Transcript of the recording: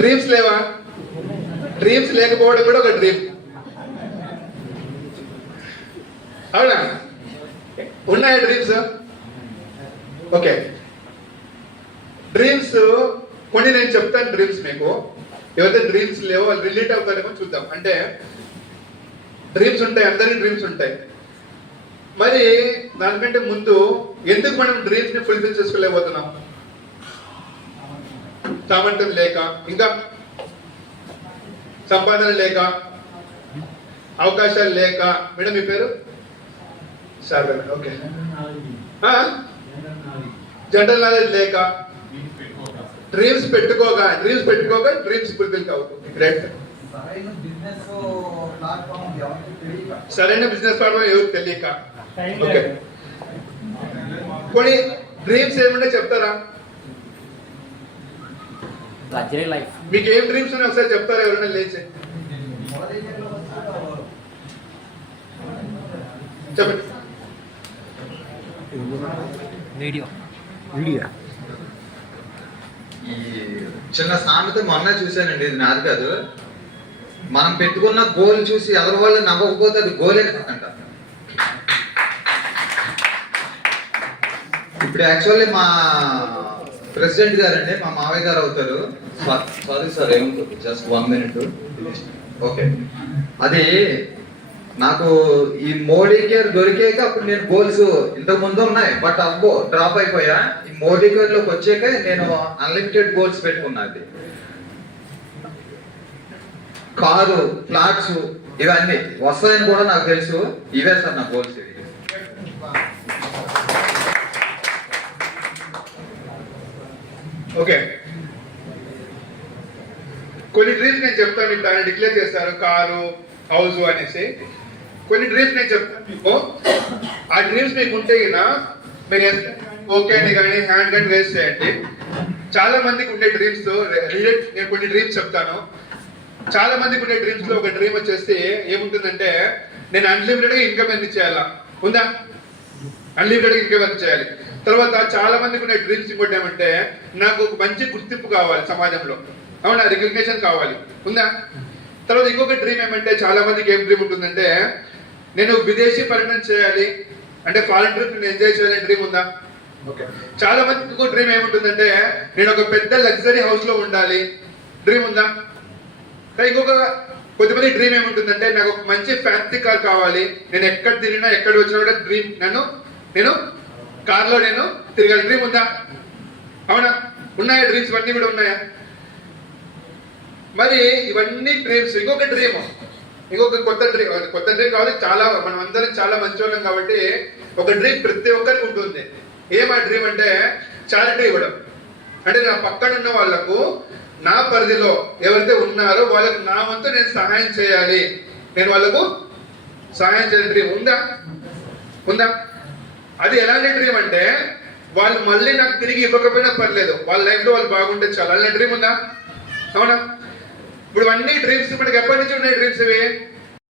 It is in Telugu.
డ్రీమ్స్ లేవా? డ్రీమ్స్ లేకపోవడం కూడా ఒక డ్రీమ్. అవునా? ఉన్నాయా డ్రీమ్స్? ఓకే, డ్రీమ్స్ కొన్ని నేను చెప్తాను. డ్రీమ్స్ మీకు ఎవరైతే డ్రీమ్స్ లేవో వాళ్ళు రిలేట్ అవుతారేమో చూద్దాం. అంటే డ్రీమ్స్ ఉంటాయి, అందరి డ్రీమ్స్ ఉంటాయి. మరి దానికంటే ముందు ఎందుకు మనం డ్రీమ్స్ ని ఫుల్ఫిల్ చేసుకోలేకపోతున్నాం? సామర్థ్యం లేక, ఇంకా సంపాదన లేక, అవకాశాలు లేక. మేడం మీ పేరు? సార్. ఓకే, జనరల్ నాలెడ్జ్ లేక, డ్రీమ్స్ పెట్టుకోగా డ్రీమ్స్ ఫుల్ఫిల్ కావు. గ్రేట్. సరైన బిజినెస్ ప్లాట్ఫామ్ ఎవరికి తెలియక. ఓకే, కొన్ని డ్రీమ్స్ ఏమంటే చెప్తారా? మీకు ఏం డ్రీమ్స్ ఉన్నాయి ఒకసారి చెప్తారా? ఎవరైనా లేచి చెప్పండి. ఈ చిన్న సామెత మొన్న చూశానండి, ఇది నాది కాదు. మనం పెట్టుకున్న గోల్ చూసి ఎవరి వాళ్ళు నవ్వకపోతే అది గోలే కాదంట. ఇప్పుడు యాక్చువల్లీ మా ప్రెసిడెంట్ గారండి, మా మావయ్య గారు అవుతారు. సారీ సార్, ఏముంటుంది, జస్ట్ 1 minute. ఓకే, అది నాకు ఈ మోడీ కేర్ దొరికాక అప్పుడు నేను గోల్స్ ఇంతకు ముందు ఉన్నాయి, బట్ అబ్బో డ్రాప్ అయిపోయా. ఈ మోడీ కేర్ లోకి వచ్చాక నేను అన్లిమిటెడ్ గోల్స్ పెట్టుకున్నది. కారు, ఫ్లాట్స్ ఇవన్నీ వస్తాయని కూడా నాకు తెలుసు. ఇవే సార్ నా గోల్స్. ఇది ఓకే, కొన్ని డ్రీమ్స్ నేను చెప్తాను. ఇప్పుడు ఆయన డిక్లేర్ చేస్తారు కారు, హౌస్ అనేసి. కొన్ని డ్రీమ్స్ నేను చెప్తాను మీకు. ఆ డ్రీమ్స్ మీకు ఉంటే మీరు ఓకే అని కానీ హ్యాండ్ కానీ రేస్ చేయండి. చాలా మందికి ఉండే డ్రీమ్స్ రిలేట్. నేను కొన్ని డ్రీమ్స్ చెప్తాను. చాలా మందికి ఉండే డ్రీమ్స్ లో ఒక డ్రీమ్ వచ్చేసి ఏముంటుందంటే, నేను అన్లిమిటెడ్ గా ఇన్కమ్ ఎన్ని చేయాలా ఉందా? అన్లిమిటెడ్ గా ఇన్కమ్ ఎన్ని చేయాలి. తర్వాత చాలా మందికి ఉండే డ్రీమ్స్ ఇంకోటి ఏమంటే, నాకు ఒక మంచి గుర్తింపు కావాలి సమాజంలో. అవునా? రికగ్నిషన్ కావాలి. ఉందా? తర్వాత ఇంకొక డ్రీమ్ ఏమంటే, చాలా మందికి ఏం డ్రీమ్ ఉంటుందంటే, నేను విదేశీ పర్యటన చేయాలి, అంటే ఫారెన్ ట్రిప్ నేను ఎంజాయ్ చేయాలని డ్రీమ్ ఉందా? ఓకే, చాలా మందికి ఇంకో డ్రీమ్ ఏముంటుందంటే, నేను ఒక పెద్ద లగ్జరీ హౌస్ లో ఉండాలి, డ్రీమ్ ఉందా? ఇంకొక కొద్దిమంది డ్రీమ్ ఏముంటుందంటే, నాకు ఒక మంచి ఫ్యాన్సీ కార్ కావాలి, నేను ఎక్కడ తిరిగినా ఎక్కడ వచ్చినా కూడా డ్రీమ్ నేను కార్ లో నేను తిరగాలి, డ్రీమ్ ఉందా? అవునా? ఉన్నాయా డ్రీమ్స్? ఇవన్నీ కూడా ఉన్నాయా? మరి ఇవన్నీ డ్రీమ్స్. ఇంకొక కొత్త డ్రీమ్ కావాలి. చాలా మనం అందరం చాలా మంచి వాళ్ళం కాబట్టి ఒక డ్రీమ్ ప్రతి ఒక్కరికి ఉంటుంది. ఏమా డ్రీమ్ అంటే, చారిటీ ఇవ్వడం. అంటే నా పక్కన ఉన్న వాళ్లకు, నా పరిధిలో ఎవరైతే ఉన్నారో వాళ్ళకి నా వంతు నేను సహాయం చేయాలి, నేను వాళ్ళకు సహాయం చేయాలి. డ్రీమ్ ఉందా? అది ఎలాంటి డ్రీమ్ అంటే, వాళ్ళు మళ్ళీ నాకు తిరిగి ఇవ్వకపోయినా పర్లేదు, వాళ్ళ లైఫ్ లో వాళ్ళు బాగుంటే చాలు. అలాంటి డ్రీమ్ ఉందా? అవునా? ఇప్పుడు అన్ని డ్రీమ్స్ మనకి ఎప్పటి నుంచి ఉన్నాయి డ్రీమ్స్ ఇవి?